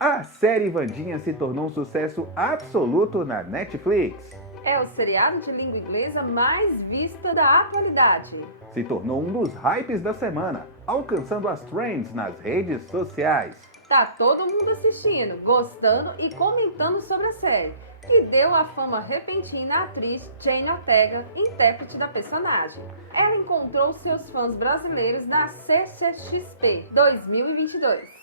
A série Wandinha se tornou um sucesso absoluto na Netflix. É o seriado de língua inglesa mais vista da atualidade. Se tornou um dos hypes da semana, alcançando as trends nas redes sociais. Tá todo mundo assistindo, gostando e comentando sobre a série, que deu a fama repentina à atriz Jane Ortega, intérprete da personagem. Ela encontrou seus fãs brasileiros na CCXP 2022.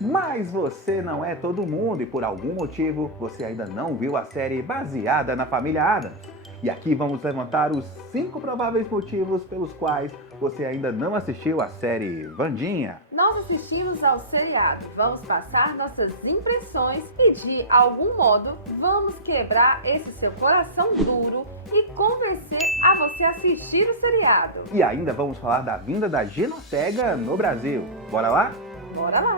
Mas você não é todo mundo e por algum motivo você ainda não viu a série baseada na família Addams. E aqui vamos levantar os 5 prováveis motivos pelos quais você ainda não assistiu a série Wandinha. Nós assistimos ao seriado, vamos passar nossas impressões e de algum modo vamos quebrar esse seu coração duro e convencer a você assistir o seriado. E ainda vamos falar da vinda da Jane Ortega no Brasil. Bora lá? Bora lá!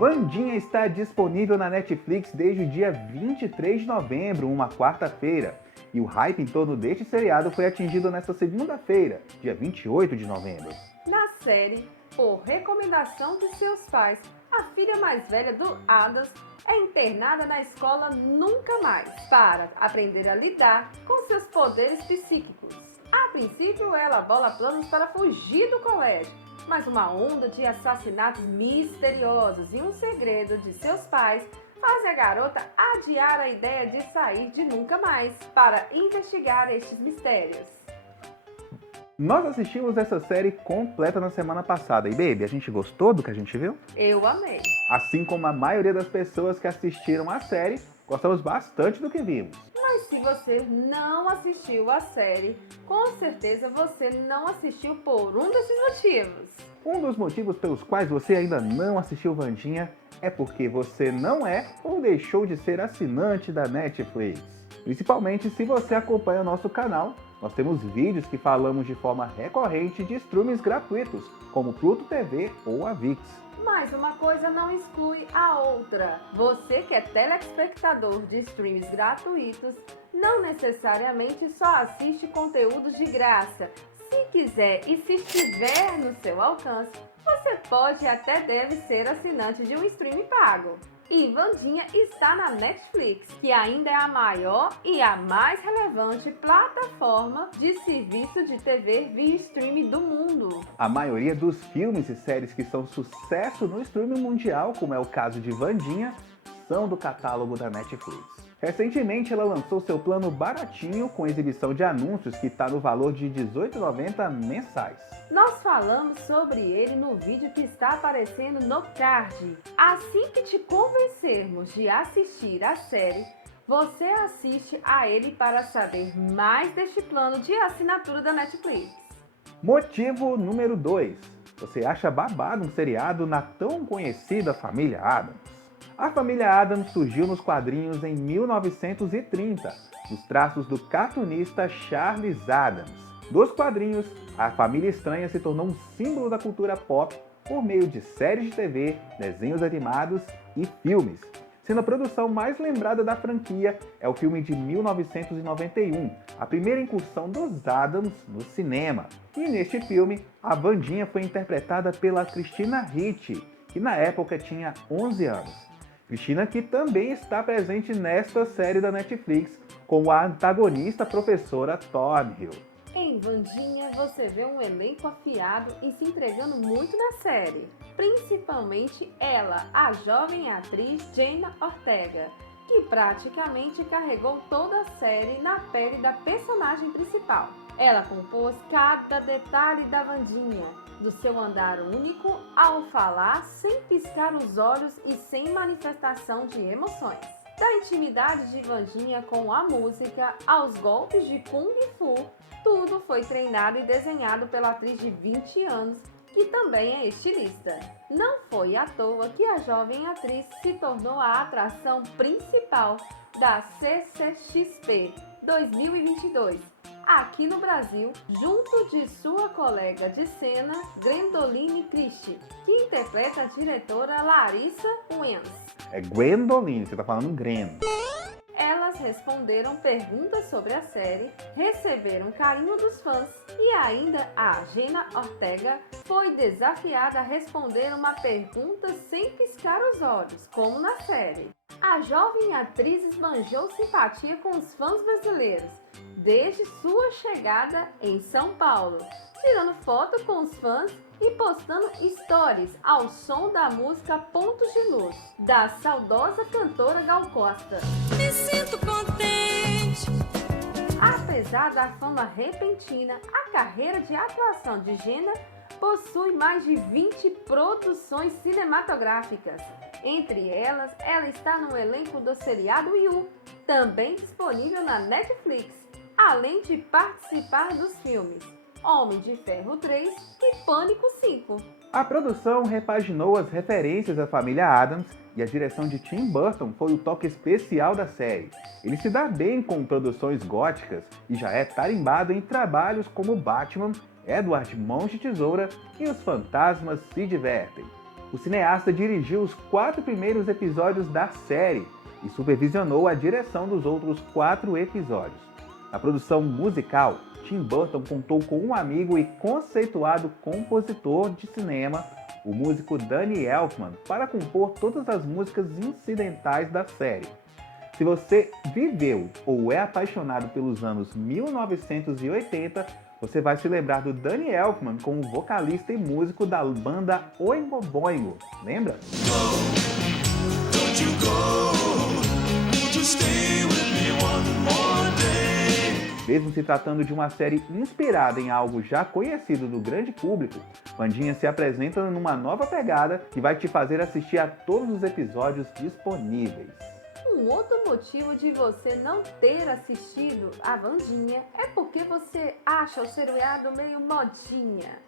Wandinha está disponível na Netflix desde o dia 23 de novembro, uma quarta-feira. E o hype em torno deste seriado foi atingido nesta segunda-feira, dia 28 de novembro. Na série, por recomendação de seus pais, a filha mais velha do Adams é internada na escola Nunca Mais para aprender a lidar com seus poderes psíquicos. A princípio, ela bola planos para fugir do colégio, mas uma onda de assassinatos misteriosos e um segredo de seus pais faz a garota adiar a ideia de sair de Nunca Mais para investigar estes mistérios. Nós assistimos essa série completa na semana passada e, baby, a gente gostou do que a gente viu? Eu amei! Assim como a maioria das pessoas que assistiram a série, gostamos bastante do que vimos. Mas se você não assistiu a série, com certeza você não assistiu por um desses motivos. Um dos motivos pelos quais você ainda não assistiu Wandinha é porque você não é ou deixou de ser assinante da Netflix. Principalmente se você acompanha o nosso canal, nós temos vídeos que falamos de forma recorrente de streamings gratuitos, como Pluto TV ou a ViX. Mas uma coisa não exclui a outra. Você que é telespectador de streams gratuitos, não necessariamente só assiste conteúdos de graça. Se quiser e se estiver no seu alcance, você pode e até deve ser assinante de um stream pago. E Wandinha está na Netflix, que ainda é a maior e a mais relevante plataforma de serviço de TV via streaming do mundo. A maioria dos filmes e séries que são sucesso no streaming mundial, como é o caso de Wandinha, são do catálogo da Netflix. Recentemente ela lançou seu plano baratinho com exibição de anúncios que está no valor de R$ 18,90 mensais. Nós falamos sobre ele no vídeo que está aparecendo no card. Assim que te convencermos de assistir a série, você assiste a ele para saber mais deste plano de assinatura da Netflix. Motivo número 2. Você acha babado um seriado na tão conhecida família Addams? A família Addams surgiu nos quadrinhos em 1930, nos traços do cartunista Charles Addams. Dos quadrinhos, a família estranha se tornou um símbolo da cultura pop por meio de séries de TV, desenhos animados e filmes. Sendo a produção mais lembrada da franquia é o filme de 1991, a primeira incursão dos Addams no cinema. E neste filme, a Wandinha foi interpretada pela Christina Ricci, que na época tinha 11 anos. Christina que também está presente nesta série da Netflix, como a antagonista professora Thornhill. Em Wandinha você vê um elenco afiado e se entregando muito na série. Principalmente ela, a jovem atriz Jane Ortega, que praticamente carregou toda a série na pele da personagem principal. Ela compôs cada detalhe da Wandinha, do seu andar único ao falar sem piscar os olhos e sem manifestação de emoções. Da intimidade de Wandinha com a música aos golpes de Kung Fu, tudo foi treinado e desenhado pela atriz de 20 anos, que também é estilista. Não foi à toa que a jovem atriz se tornou a atração principal da CCXP 2022, aqui no Brasil, junto de sua colega de cena, Gwendoline Christie, que interpreta a diretora Larissa Wens. É Gwendoline, você tá falando Gwen. Elas responderam perguntas sobre a série, receberam carinho dos fãs e ainda a Jenna Ortega foi desafiada a responder uma pergunta sem piscar os olhos, como na série. A jovem atriz esbanjou simpatia com os fãs brasileiros desde sua chegada em São Paulo, tirando foto com os fãs e postando stories ao som da música Pontos de Luz, da saudosa cantora Gal Costa. Me sinto contente. Apesar da fama repentina, a carreira de atuação de Jenna possui mais de 20 produções cinematográficas. Entre elas, ela está no elenco do seriado You, também disponível na Netflix, além de participar dos filmes Homem de Ferro 3 e Pânico 5. A produção repaginou as referências à família Addams e a direção de Tim Burton foi o toque especial da série. Ele se dá bem com produções góticas e já é tarimbado em trabalhos como Batman, Edward Mãos de Tesoura e Os Fantasmas Se Divertem. O cineasta dirigiu os 4 primeiros episódios da série e supervisionou a direção dos outros 4 episódios. Na produção musical, Tim Burton contou com um amigo e conceituado compositor de cinema, o músico Danny Elfman, para compor todas as músicas incidentais da série. Se você viveu ou é apaixonado pelos anos 1980, você vai se lembrar do Danny Elfman como vocalista e músico da banda Oingo Boingo, lembra? Mesmo se tratando de uma série inspirada em algo já conhecido do grande público, Vandinha se apresenta numa nova pegada que vai te fazer assistir a todos os episódios disponíveis. Um outro motivo de você não ter assistido a Vandinha é porque você acha o seriado meio modinha.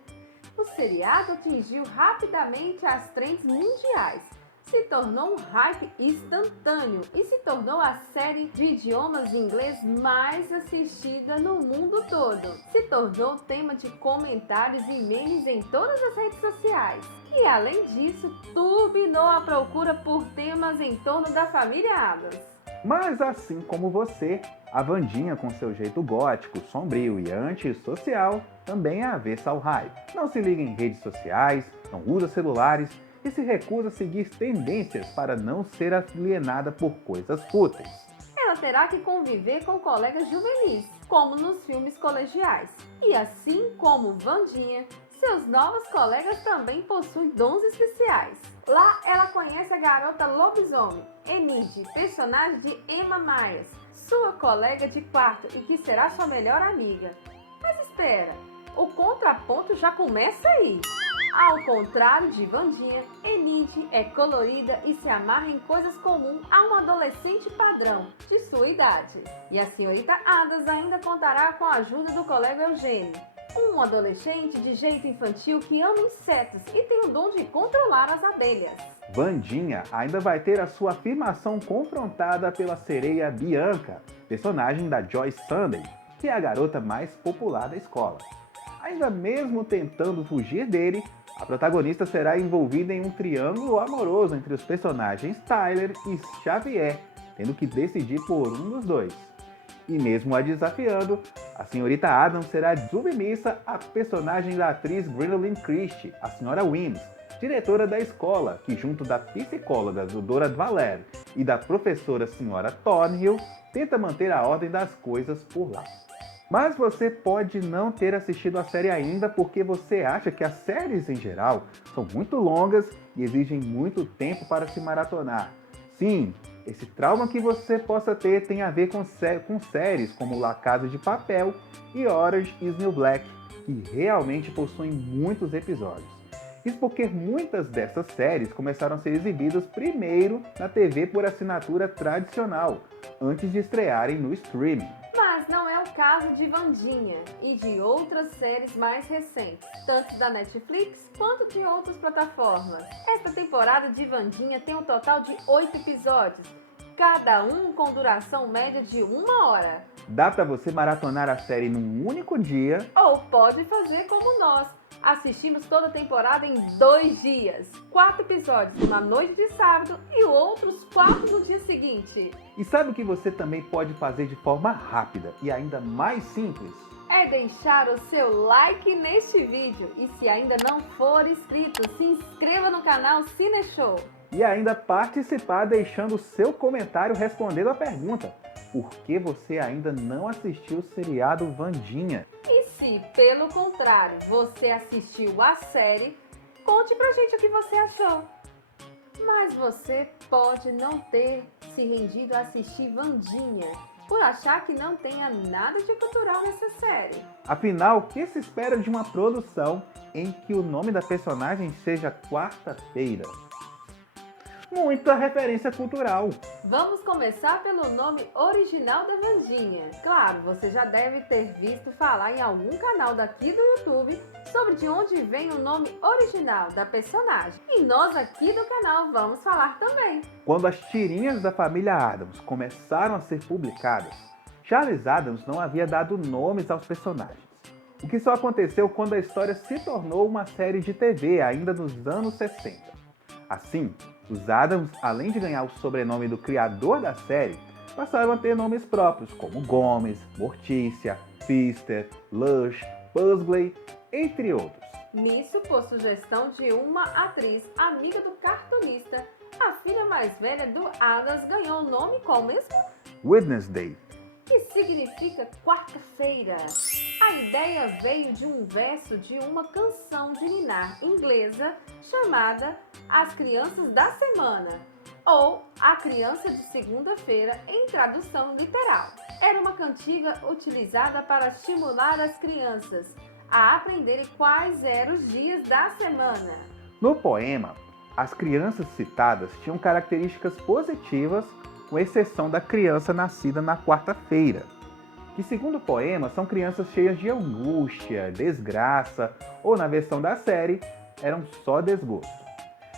O seriado atingiu rapidamente as trends mundiais, se tornou um hype instantâneo e se tornou a série de idiomas em inglês mais assistida no mundo todo. Se tornou tema de comentários e memes em todas as redes sociais. E além disso, turbinou a procura por temas em torno da família Addams. Mas assim como você, a Vandinha com seu jeito gótico, sombrio e antissocial também é avessa ao hype. Não se liga em redes sociais, não usa celulares e se recusa a seguir tendências para não ser alienada por coisas fúteis. Ela terá que conviver com colegas juvenis, como nos filmes colegiais. E assim como Vandinha, seus novos colegas também possuem dons especiais. Lá ela conhece a garota lobisomem, Enid, personagem de Emma Myers, sua colega de quarto e que será sua melhor amiga. Mas espera, o contraponto já começa aí. Ao contrário de Vandinha, Enid é colorida e se amarra em coisas comuns a um adolescente padrão de sua idade. E a senhorita Addams ainda contará com a ajuda do colega Eugênio, um adolescente de jeito infantil que ama insetos e tem o dom de controlar as abelhas. Vandinha ainda vai ter a sua afirmação confrontada pela sereia Bianca, personagem da Joy Sunday, que é a garota mais popular da escola. Ainda mesmo tentando fugir dele, a protagonista será envolvida em um triângulo amoroso entre os personagens Tyler e Xavier, tendo que decidir por um dos dois. E mesmo a desafiando, a senhorita Addams será submissa à personagem da atriz Gwendolyn Christie, a senhora Wims, diretora da escola, que junto da psicóloga Dora Valer e da professora senhora Thornhill, tenta manter a ordem das coisas por lá. Mas você pode não ter assistido a série ainda porque você acha que as séries em geral são muito longas e exigem muito tempo para se maratonar. Sim, esse trauma que você possa ter tem a ver com séries como La Casa de Papel e Orange is the New Black, que realmente possuem muitos episódios. Isso porque muitas dessas séries começaram a ser exibidas primeiro na TV por assinatura tradicional, antes de estrearem no streaming. Mas não é o caso de Vandinha e de outras séries mais recentes, tanto da Netflix quanto de outras plataformas. Esta temporada de Vandinha tem um total de 8 episódios, cada um com duração média de 1 hora. Dá pra você maratonar a série num único dia, Ou pode fazer como nós, Assistimos toda a temporada em 2 dias. 4 episódios na noite de sábado e outros 4 no dia seguinte. E sabe o que você também pode fazer de forma rápida e ainda mais simples? É deixar o seu like neste vídeo. E se ainda não for inscrito, se inscreva no canal Cineshow. E ainda participar deixando o seu comentário respondendo a pergunta: por que você ainda não assistiu o seriado Wandinha? E se, pelo contrário, você assistiu a série, conte pra gente o que você achou. Mas você pode não ter se rendido a assistir Wandinha, por achar que não tenha nada de cultural nessa série. Afinal, o que se espera de uma produção em que o nome da personagem seja Quarta-feira? Muita referência cultural. Vamos começar pelo nome original da Wandinha. Claro, você já deve ter visto falar em algum canal daqui do YouTube sobre de onde vem o nome original da personagem. E nós aqui do canal vamos falar também. Quando as tirinhas da família Addams começaram a ser publicadas, Charles Addams não havia dado nomes aos personagens. O que só aconteceu quando a história se tornou uma série de TV, ainda nos anos 60. Assim, os Addams, além de ganhar o sobrenome do criador da série, passaram a ter nomes próprios, como Gomes, Mortícia, Pfister, Lush, Pugsley, entre outros. Nisso, por sugestão de uma atriz amiga do cartunista, a filha mais velha do Addams ganhou o nome qual mesmo? Wednesday, Que significa quarta-feira. A ideia veio de um verso de uma canção de ninar inglesa chamada As Crianças da Semana, ou A Criança de Segunda-feira em tradução literal. Era uma cantiga utilizada para estimular as crianças a aprenderem quais eram os dias da semana. No poema, as crianças citadas tinham características positivas, com exceção da criança nascida na quarta-feira, que, segundo o poema, são crianças cheias de angústia, desgraça, ou, na versão da série, eram só desgosto.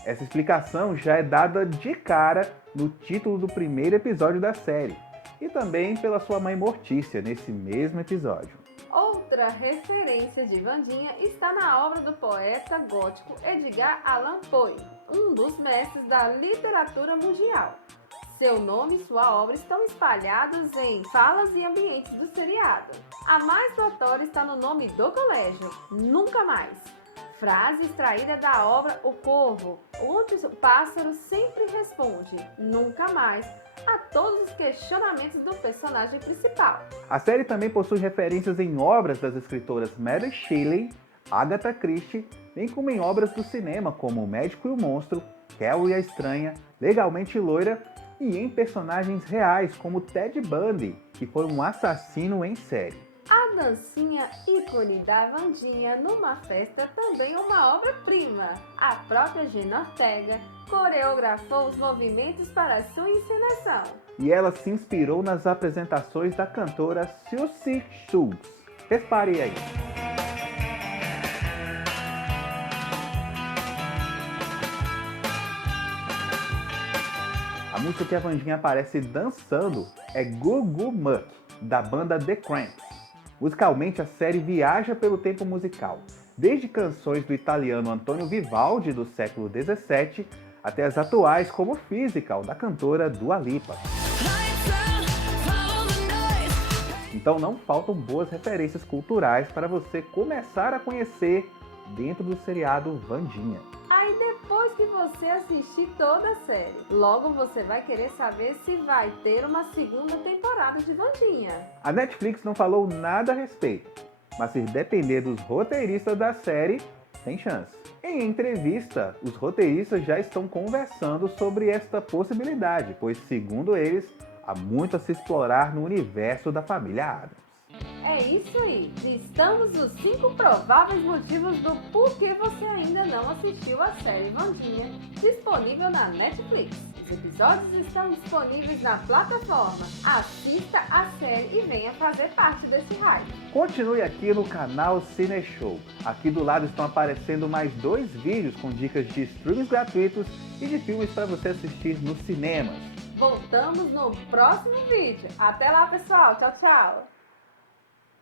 Essa explicação já é dada de cara no título do primeiro episódio da série, e também pela sua mãe Mortícia, nesse mesmo episódio. Outra referência de Wandinha está na obra do poeta gótico Edgar Allan Poe, um dos mestres da literatura mundial. Seu nome e sua obra estão espalhados em falas e ambientes do seriado. A mais notória está no nome do colégio, Nunca Mais. Frase extraída da obra O Corvo, onde o pássaro sempre responde, nunca mais, a todos os questionamentos do personagem principal. A série também possui referências em obras das escritoras Mary Shelley, Agatha Christie, bem como em obras do cinema como O Médico e o Monstro, Carrie a Estranha, Legalmente Loira, e em personagens reais como Ted Bundy, que foi um assassino em série. A dancinha ícone da Wandinha numa festa também é uma obra-prima. A própria Jenna Ortega coreografou os movimentos para sua encenação. E ela se inspirou nas apresentações da cantora Siouxsie Sioux. Repare aí. A música que a Wandinha aparece dançando é Goo Goo Muck, da banda The Cramps. Musicalmente, a série viaja pelo tempo musical, desde canções do italiano Antonio Vivaldi, do século XVII, até as atuais como Physical, da cantora Dua Lipa. Então não faltam boas referências culturais para você começar a conhecer dentro do seriado Wandinha. Aí depois que você assistir toda a série, logo você vai querer saber se vai ter uma segunda temporada de Wandinha. A Netflix não falou nada a respeito, mas se depender dos roteiristas da série, tem chance. Em entrevista, os roteiristas já estão conversando sobre esta possibilidade, pois, segundo eles, há muito a se explorar no universo da família Addams. É isso aí, listamos os 5 prováveis motivos do porquê você ainda não assistiu a série Wandinha, disponível na Netflix. Os episódios estão disponíveis na plataforma. Assista a série e venha fazer parte desse hype. Continue aqui no canal Cineshow. Aqui do lado estão aparecendo mais 2 vídeos com dicas de streams gratuitos e de filmes para você assistir nos cinemas. Voltamos no próximo vídeo. Até lá, pessoal. Tchau, tchau.